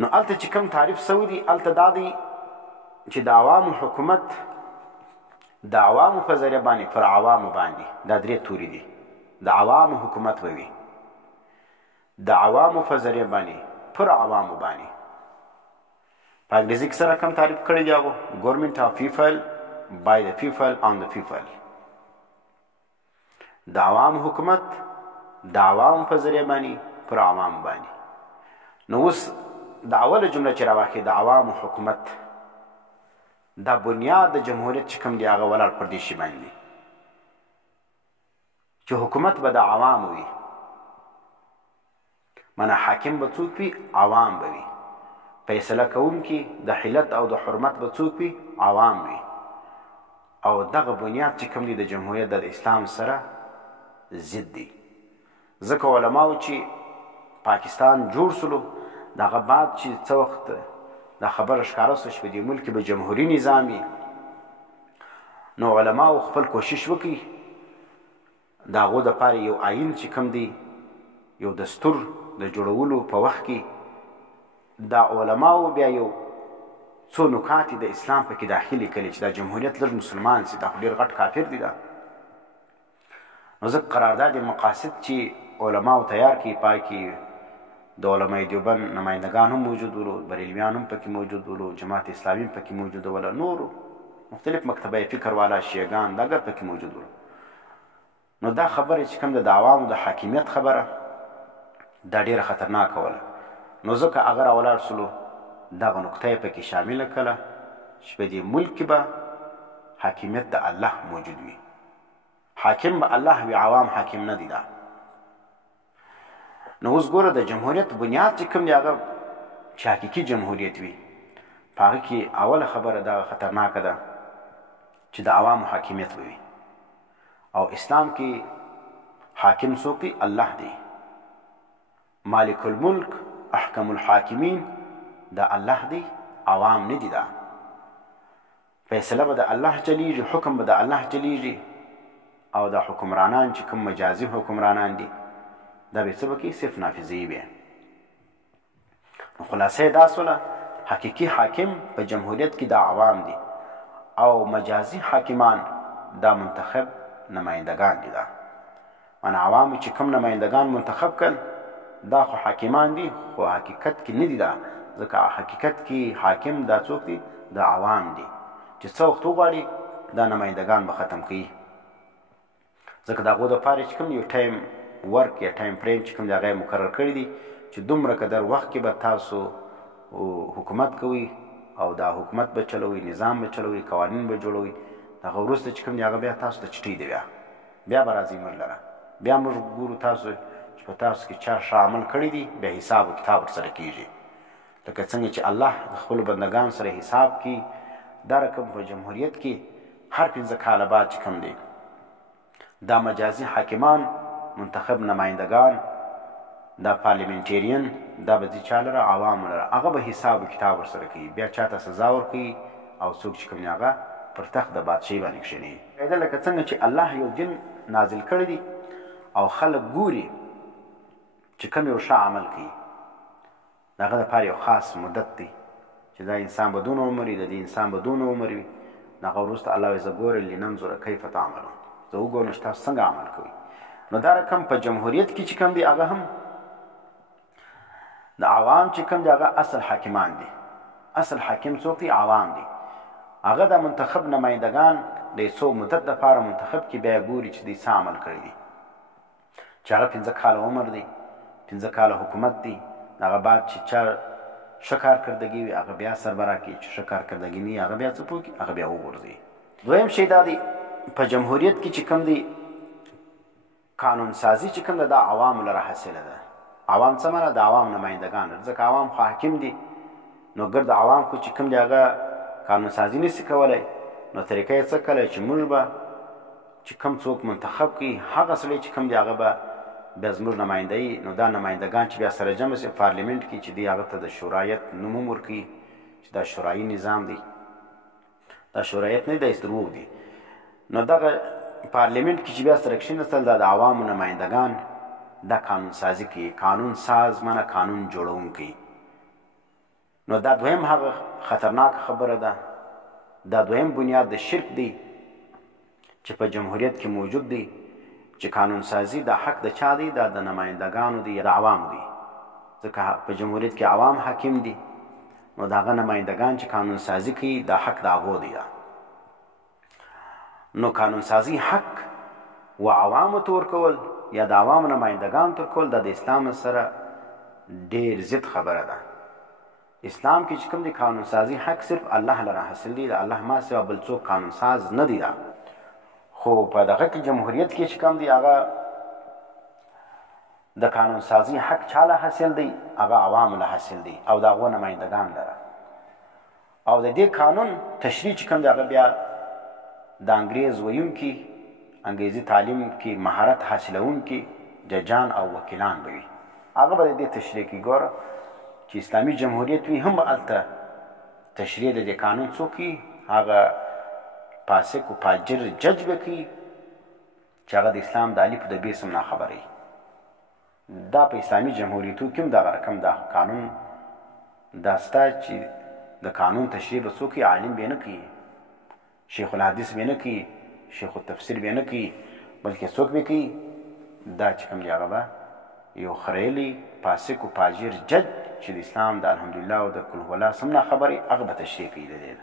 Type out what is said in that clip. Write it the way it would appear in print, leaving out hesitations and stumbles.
نو هلته چې کوم تعریف سوی دی هلته دا دی چې د عوامو حکومت د عوامو په ذریعه باندې پر عوامو باندې دا درې توري دي د عوامو حکومت به وي د عوامو په ذریعه باندې پر عوامو باندې په انګریزي کې سره کوم تعریف کړی دی هغو ګورمنټ آف پیپل by the people on the people د عوامو حکومت د عوامو په ذریعه باندې پر عوامو باندې نو اوس د اوله جمله چې راواخلي د عوامو حکومت دا بنیاد د جمهوریت چې کوم دی هغه ولاړ پر دې شي باندې چې حکومت به د عوامو وي معنی حاکم به څوک وي عوام به وي فیصله کوونکي د حلت او د حرمت به څوک وي عوام وي او دغه بنیاد چې کوم دی د جمهوریت د اسلام سره ضد دی ځکه علماو چې پاکستان جوړ سلو دغه بعد چې څه وخت دا خبره ښکاره سوه چې په دې ملک کې به جمهوري نظام وي نو علماو خپل کوشش وکړي د هغو دپاره یو آیین چې کوم دی یو دستور د جوړولو په وخت کې دا علماو بیا یو څو نکات د اسلام پکې داخلي کړي چې دا جمهوریت لږ مسلمان سي دا خو ډېر غټ کافر دی دا نو ځکه قرارداد مقاصد چې علماو تیار کړي پای کې د علمای دیوبند نمایندګان هم موجود ولو بریلویان هم پکې موجود ولو جماعت اسلامي هم پکې موجود وله نورو مختلف مکتبه فکر والا شیعګان دا ګر پکې موجود ولو نو دا خبره چې کوم د عوامو د حاکمیت خبره دا ډېره خطرناکه وله نو ځکه هغه راولاړ سلو دغه نقطه یې پکې شامله کړه چې په دې ملک کې به حاکمیت د الله موجود وي حاکم به الله وي عوام حاکم نه دي دا نو اوس ګوره د جمهوریت بنیاد چې کوم دی هغه چې حقیقي جمهوریت وي په هغه کې اوله خبره دغه خطرناکه ده چې د عوامو حاکمیت به وي او اسلام کې حاکم څوک دی الله دی مالک الملک احکم الحاکمین دا الله دی عوام نه دي دا فیصله به د الله چلیږي حکم به د الله چلیږي او دا حکمرانان چې کوم مجازي حکمرانان دي دا به څه وکړي صرف نافظي به نو خلاصه دا سوله حقیقي حاکم په جمهوریت کې دا عوام دي او مجازي حاکمان دا منتخب نمایندگان دي دا معنی عوام چې کوم نمایندگان منتخب کړل دا خو حاکمان دي خو حقیقت کې نه دي دا ځکه حقیقت کې حاکم دا څوک دي د عوام دي چې څه وخت وغواړي دا نمایندګان به ختم کوي ځکه د هغو دپاره چې کوم یو ټایم ورک یا ټایم فریم چې کوم د هغه مقرر کړی دي چې دومره قدر وخت کې به تاسو حکومت کوئ او دا حکومت به چلوئ نظام به چلوئ قوانین به جوړوئ د هغه وروسته چې کوم دی هغه بیا تاسو ته چټۍ دی بیا به راځي موږ لره بیا موږ ګورو تاسو چې په تاسو کې چا ښه عمل کړی دی بیا حساب و کتاب ورسره کېږي لکه څنګه چې الله د خپلو بندګانو سره حساب کوي دا رقم په جمهوریت کې هر 15 کاله بعد چې کوم دی دا مجازي حاکمان منتخب نمایندگان دا پارلیمنټیرین دا به دي چا لره عوامو لره هغه به حساب و کتاب ورسره کوي بیا چاته سزا ورکوي او څوک چې کوم دی هغه پر تخت د بادشاهي باندې کښېنوي لکه څنګه چې الله یو دین نازل کړی دی او خلک ګوري چې کوم یو ښه عمل کوي د هغه دپاره یو خاص مدت دی چې دا انسان به دونه عمر وي د دې انسان به دونه عمر وي د هغه وروسته الله وایي زه ګورم لننظر کیف تعملون زه وګورم چې تاسو څنګه عمل کوئ نو دا رقم په جمهوریت کې چې کوم دی هغه هم د عوام چې کوم دی هغه اصل حاکمان دي اصل حاکم څوک دی عوام دي هغه د منتخب نمایندگان د څو مدت دپاره منتخب کې بیا ګوري چې دوی څه عمل کړی دي چې هغه 15 کاله عمر دی 15 کاله حکومت دی هغه بعد چې چا ښه کارکردګي وي هغه بیا سربراح کوي چې ښه کارکردګي نه وي هغه بیا څه وکړي هغه بیا وغورځوي دویم شی دا دی په جمهوریت کې چې کوم دی قانون سازي چې کوم ده دا عوامو لره حاصله ده عوام څه معنی د عوام نمایندګان ځکه عوام خو حاکم دي نو ګرد عوام خو چې کوم دی هغه قانون سازي نشي کولی نو طریقه یې څه کلی چې موږ به چې کوم څوک منتخب کړي هغه سړی چې کوم دی هغه به بیا زموږ نمایندهیي نو دا نمایندګان چې بیا سره جمع شي پارلیمنټ کې چې دی هغه ته د شورایت نوم هم ورکوي چې دا شورایي نظام دی دا شورایت نه دی دروغ دی نو دغه پارلیمنټ کې چې بیا سره کښېنستل دا د عوامو نمایندګان دا قانون سازي کوي قانون ساز معنی قانون جوړونکی نو دا دویم هغه خطرناک خبره ده، دا دویم بنیاد د شرک دی چې په جمهوریت کې موجود دی، چې قانون سازی دا حق د چا دی؟ دا د نمایندګانو دی یا د عوامو دی، ځکه په جمهوریت کې عوام حاکم دي، نو د هغه نمایندګان چې قانون سازی کوي دا حق د هغو دی. نو قانون سازی حق و عوامو ته ورکول یا د عوامو نمایندګانو ته ورکول دا د اسلام سره ډېر ضد خبره ده. اسلام کې چې کوم دی قانون سازی حق صرف الله لره حاصل دی، د الله ما سوا بل څوک قانون ساز نه دی. خو په دغه کې جمهوریت کې چې کوم دی هغه د قانون سازی حق چاله حاصل دی؟ هغه عوام له حاصل دی او د هغو نمایندګان لره. او د دې قانون تشریح چې کوم دی هغه بیا د انګریز ویونکي، انګریزي تعلیم کې مهارت حاصلونکي ججان او وکیلان به وي، هغه به د دې تشریح کوي. ګوره چې اسلامي جمهوریت وي هم به هلته تشریح د دې قانون څوک کوي؟ هغه فاسق و فاجر جج به کوي چې هغه د اسلام د الف د ب سم نه خبره. دا په اسلامي جمهوریتو کې هم دغه رقم دا قانون دا سته چې د قانون تشریح به څوک عالم به نه کوي، شیخ الحدیث به نه کوي، شیخ التفسیر به نه کوي، بلکې څوک به کوي؟ دا چې کوم دی هغه به یو خریلی فاسق و فاجر جج چې د اسلام د الحمدلله او د کل هو الله سم نه خبرې، هغه به تشریح کوي د دې.